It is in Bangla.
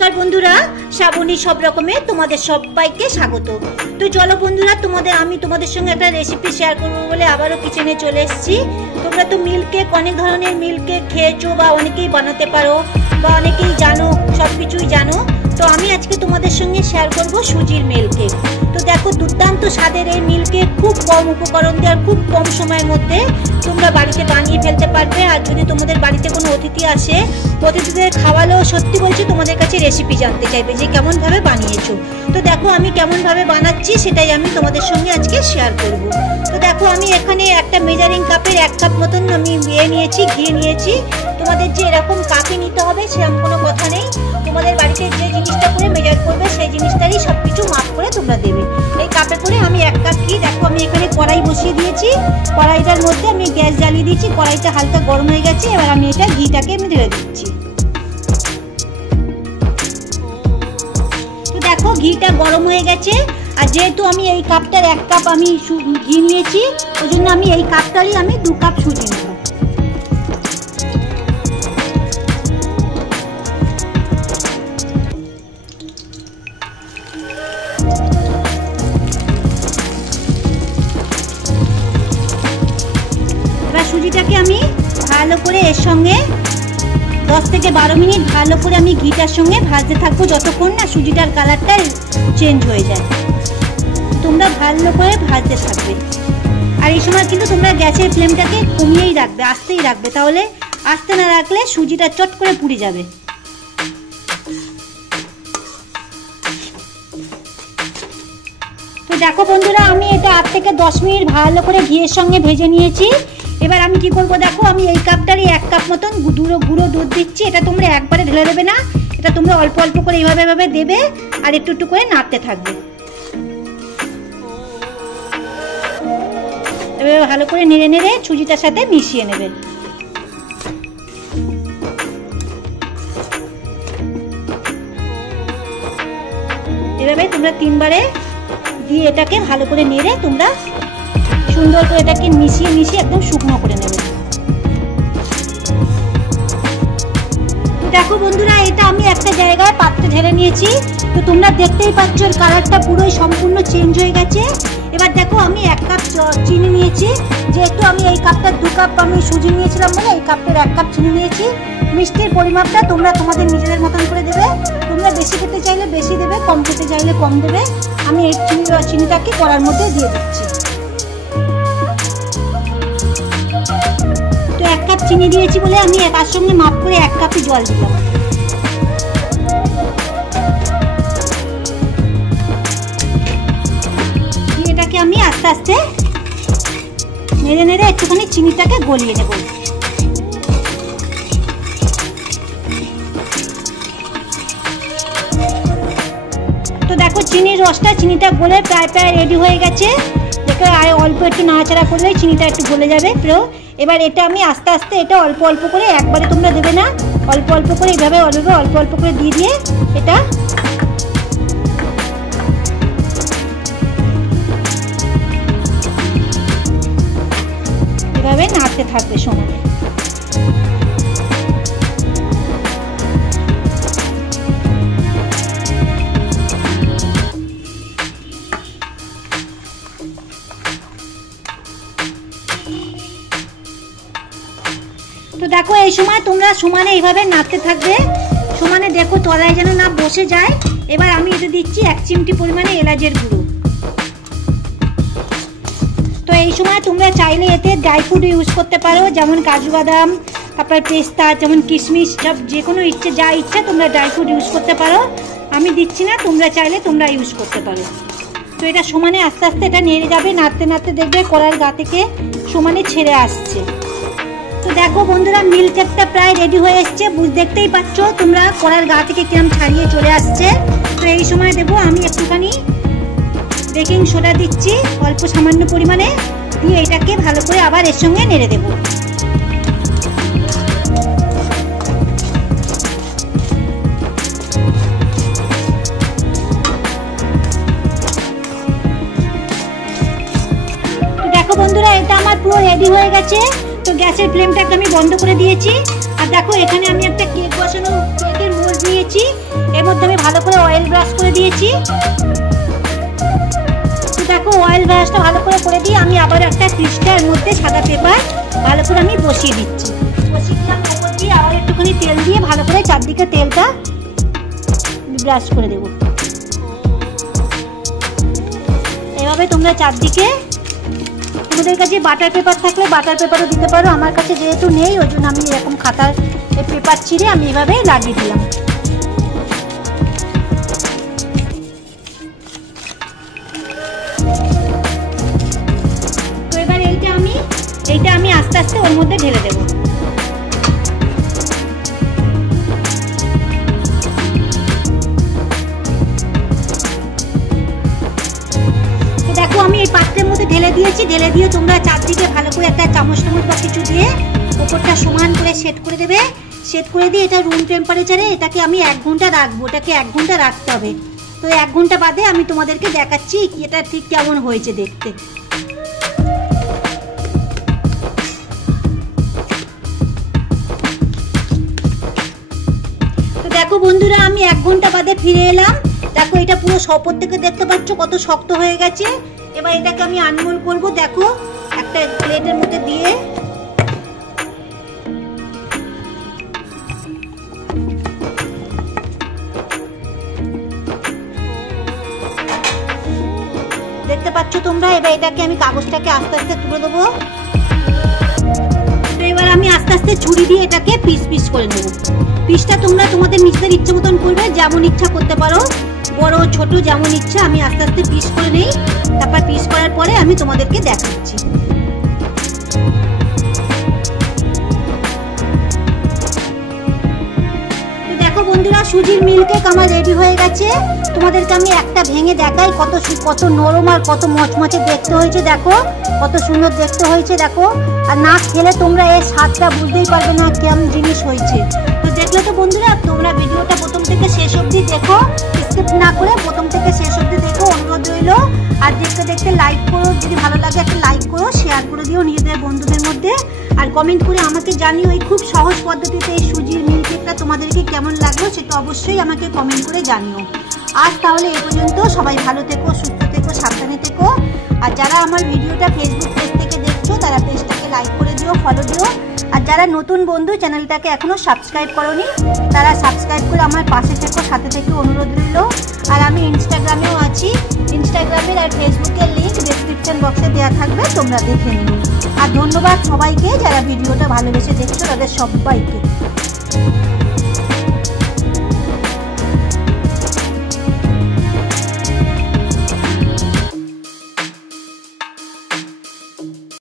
নমস্কার বন্ধুরা, শ্রাবণী সব রকমে তোমাদের সবাইকে স্বাগত। তো চলো বন্ধুরা, আমি তোমাদের সঙ্গে একটা রেসিপি শেয়ার করবো বলে আবারও কিচেনে চলে এসেছি। তোমরা তো মিল্ক কেক, অনেক ধরনের মিল্ক কেক খেয়েছো বা অনেকেই বানাতে পারো বা অনেকেই জানো, সব কিছুই জানো। তো আমি আজকে তোমাদের সঙ্গে শেয়ার করব সুজির মিল্ক কেক। তো দেখো, দুর্দান্ত স্বাদের এই মিল্ক কেক খুব কম উপকরণ দিয়ে আর খুব কম সময়ের মধ্যে তোমরা বাড়িতে বানিয়ে ফেলতে পারবে। আর যদি তোমাদের বাড়িতে কোনো অতিথি আসে, অতিথিদের খাওয়ালেও সত্যি বলছি তোমাদের কাছে রেসিপি জানতে চাইবে যে কেমনভাবে বানিয়েছো। তো দেখো আমি কেমনভাবে বানাচ্ছি সেটাই আমি তোমাদের সঙ্গে আজকে শেয়ার করব। তো দেখো আমি এখানে একটা মেজারিং কাপের 1 কাপ মতন আমি নিয়েছি, ঘি নিয়েছি। তোমাদের যে এরকম কাপে নিতে হবে সেরকম কোনো কথা নেই। তোমাদের বাড়িতে যে জিনিসটা করে মেজার করবে সেই জিনিসটারই সব কিছু মাপ করে তোমরা দেবে। এই কাপে করে আমি 1 কাপ ঘি, দেখো আমি এখানে কড়াই বসিয়ে দিয়েছি। কড়াইটার মধ্যে আমি গ্যাস জ্বালিয়ে দিয়েছি, কড়াইটা হালকা গরম হয়ে গেছে। এবার আমি এটা ঘিটাকে আমি ঢেলে দিচ্ছি। তো দেখো ঘিটা গরম হয়ে গেছে। আর যেহেতু আমি এই কাপটার 1 কাপ আমি ঘি নিয়েছি, ওই জন্য আমি এই কাপটারই আমি 2 কাপ সুজি নেব। সুজিটাকে আমি ভালো করে এর সঙ্গে 10 থেকে 12 মিনিট ভালো করে আমি ঘিটার সঙ্গে ভাজতে থাকবো, যতক্ষণ না সুজিটার কালারটা চেঞ্জ হয়ে যায়। তোমরা ভালো করে ভাজতে থাকবে। আর এই সময় কিন্তু তোমরা গ্যাসের ফ্লেমটাকে কমিয়েই রাখবে, আস্তেই রাখবে, তাহলে আস্তে না রাখলে সুজিটা চট করে পুড়ে যাবে। তো দেখো বন্ধুরা, আমি এটা 8 থেকে 10 মিনিট ভালো করে ঘিয়ের সঙ্গে ভেজে নিয়েছি। এবার আমি কি করবো, দেখো আমি এই কাপটারই 1 কাপ মতন গুঁড়ো দুধ দিচ্ছি। এটা তোমরা একবারে ঢেলে দেবে না, এটা তোমরা অল্প অল্প করে এইভাবে দেবে আর একটু একটু করে নাড়তে থাকবে। এবার ভালো করে নেড়ে নেড়ে সুজিটার সাথে মিশিয়ে নেবে। এভাবে তোমরা 3 বারে দিয়ে এটাকে ভালো করে নেড়ে তোমরা সুন্দর করে এটাকে মিশিয়ে একদম শুকনো করে নেবে। দেখো বন্ধুরা, এটা আমি একটা জায়গায় পাত্রে ঢেলে নিয়েছি। তো তোমরা দেখতেই পাচ্ছ এর কালারটা পুরোই সম্পূর্ণ চেঞ্জ হয়ে গেছে। এবার দেখো আমি 1 কাপ চিনি নিয়েছি। যেহেতু আমি এই কাপটার 2 কাপ আমি সুজি নিয়েছিলাম বলে এই কাপটার 1 কাপ চিনি নিয়েছি। মিষ্টির পরিমাপটা তোমরা তোমাদের নিজেদের মতন করে দেবে। তোমরা বেশি খেতে চাইলে বেশি দেবে, কম খেতে চাইলে কম দেবে। আমি এই চিনিটাকে কড়ার মধ্যে দিয়ে দিচ্ছি। তো 1 কাপ চিনি দিয়েছি বলে আমি তার সঙ্গে মাপ করে 1 কাপই জল দিলাম। এটাকে আমি আস্তে আস্তে নেড়ে নেড়ে একটুখানি চিনিটাকে গলিয়ে নেব। তো দেখো চিনির রসটা, চিনিটা গলে প্রায় রেডি হয়ে গেছে। দেখো আর অল্প একটু নাড়াচাড়া করলেই চিনিটা একটু গলে যাবে পুরো। এবার এটা আমি আস্তে আস্তে এটা অল্প অল্প করে, একবারে তোমরা দেবে না, অল্প অল্প করে এইভাবে অল্প অল্প করে দিয়ে এটা এভাবে নাড়তে থাকবে সমানে। তো দেখো এই সময় তোমরা সমানে এইভাবে নাড়তে থাকবে, সমানে দেখো তলায় যেন না বসে যায়। এবার আমি এতে দিচ্ছি 1 চিমটি পরিমাণে এলাচের গুঁড়ো। তো এই সময় তোমরা চাইলে এতে ড্রাই ফ্রুট ইউজ করতে পারো, যেমন কাজু বাদাম, তারপর পেস্তা, যেমন কিশমিশ, সব যে কোনো যা ইচ্ছা তোমরা ড্রাই ফ্রুট ইউজ করতে পারো। আমি দিচ্ছি না, তোমরা চাইলে তোমরা ইউজ করতে পারো। তো এটা সমানে আস্তে আস্তে এটা নেড়ে যাবে, নাড়তে নাড়তে দেখবে কড়ার গা থেকে সমানে ছেড়ে আসছে। তো দেখো বন্ধুরা, মিল্ক কেকটা প্রায় রেডি হয়ে এসছে। দেখতেই পাচ্ছ তোমরা কড়ার গা থেকে কিরম ছাড়িয়ে চলে আসছে। তো এই সময় দেবো আমি একটুখানি বেকিং সোডা দিচ্ছি অল্প সামান্য পরিমাণে, দিয়ে এটাকে ভালো করে আবার এর সঙ্গে নেড়ে দেব। তো দেখো বন্ধুরা, এটা আমার পুরো রেডি হয়ে গেছে। তো গ্যাসের ফ্লেমটাকে আমি বন্ধ করে দিয়েছি। আর দেখো এখানে আমি একটা কেক বসানো কেকের মোল্ড নিয়েছি। এর মধ্যে আমি ভালো করে অয়েল ব্রাশ করে দিয়েছি। তো দেখো অয়েল ব্রাশটা ভালো করে দিয়ে আমি আবার একটা পৃষ্ঠার মধ্যে সাদা পেপার ভালো করে আমি বসিয়ে দিচ্ছি। বসিয়ে দিলাম, উপর দিয়ে আবার একটুখানি তেল দিয়ে ভালো করে চারদিকে তেলটা ব্রাশ করে দেবো। এভাবে তোমরা চারদিকে, তোমাদের কাছে বাটার পেপার থাকলে বাটার পেপারও দিতে পারো, আমার কাছে যেহেতু নেই ওই জন্য আমি এরকম খাতার পেপার ছিঁড়ে আমি এভাবে লাগিয়ে দিলাম। তো এবার এইটা আমি আস্তে আস্তে ওর মধ্যে ঢেলে দেবো। দেখো আমি এই পাত্রের মধ্যে ঢেলে দিয়েছি। ঢেলে দিয়ে তোমরা চারদিকে ভালো করে একটা চামচ বা কিছু দিয়ে ওপরটা সমান করে সেট করে দেবে। সেট করে দিয়ে এটা রুম টেম্পারেচারে এটাকে আমি 1 ঘন্টা রাখবো। এটাকে 1 ঘন্টা রাখতে হবে। তো 1 ঘন্টা বাদে আমি তোমাদেরকে দেখাচ্ছি এটা ঠিক কেমন হয়েছে দেখতে। তো দেখো বন্ধুরা আমি 1 ঘন্টা বাদে ফিরে এলাম। দেখো এটা পুরো ওপর থেকে দেখতে পাচ্ছ কত শক্ত হয়ে গেছে। এবার এটাকে আমি আনমোল করব। দেখো একটা প্লেটের মধ্যে দিয়ে দেখতে পাচ্ছ তোমরা। এবার এটাকে আমি কাগজটাকে আস্তে আস্তে তুলে দেবো। তো এবার আমি আস্তে আস্তে ছুরি দিয়ে এটাকে পিস পিস করে নেব। পিসটা তোমরা তোমাদের নিজেদের ইচ্ছে মতন করবে, যেমন ইচ্ছা করতে পারো, বড় ছোট যেমন ইচ্ছা। আমি আস্তে আস্তে পিস করে নেই, তারপর পিস করার পরে আমি তোমাদেরকে দেখাচ্ছি। তো দেখো বন্ধুরা সুজির মিল্ক কেক আমার রেডি হয়ে গেছে। তোমাদেরকে আমি একটা ভেঙে দেখাই কত নরম আর কত মচমচে দেখতে হয়েছে। দেখো কত সুন্দর দেখতে হয়েছে। দেখো আর না খেলে তোমরা এর স্বাদটা বুঝতেই পারবে না কেমন জিনিস হয়েছে। তো দেখলে তো বন্ধুরা, তোমরা ভিডিওটা প্রথম থেকে শেষ অবধি দেখো, স্কিপ না করে প্রথম থেকে শেষ অবধি দেখো, অনুরোধ রইল। আর দেখতে দেখতে লাইক করো, যদি ভালো লাগে একটা লাইক করো, শেয়ার করে দিও নিজেদের বন্ধুদের মধ্যে। আর কমেন্ট করে আমাকে জানিও এই খুব সহজ পদ্ধতিতে এই সুজির মিল্ক কেকটা তোমাদেরকে কেমন লাগলো সেটা অবশ্যই আমাকে কমেন্ট করে জানিও। আজ তাহলে এই পর্যন্ত। সবাই ভালো থেকো, সুস্থ থেকো, সাবধানে থেকো। আর যারা আমার ভিডিওটা ফেসবুক পেজ থেকে দেখছো তারা পেজটাকে লাইক করে দিও, ফলো দিও। আর যারা নতুন বন্ধু চ্যানেলটাকে এখনো সাবস্ক্রাইব করোনি তারা সাবস্ক্রাইব করে আমার পাশে থেকো, সাথে থেকে অনুরোধ রইল। আর আমি ইনস্টাগ্রামেও আছি। ইনস্টাগ্রামের আর ফেসবুকের লিংক ডেসক্রিপশন বক্সে দেওয়া থাকবে, তোমরা দেখে নিও। আর ধন্যবাদ সবাইকে যারা ভিডিওটা ভালোবেসে দেখছো, তাদের সবাইকে।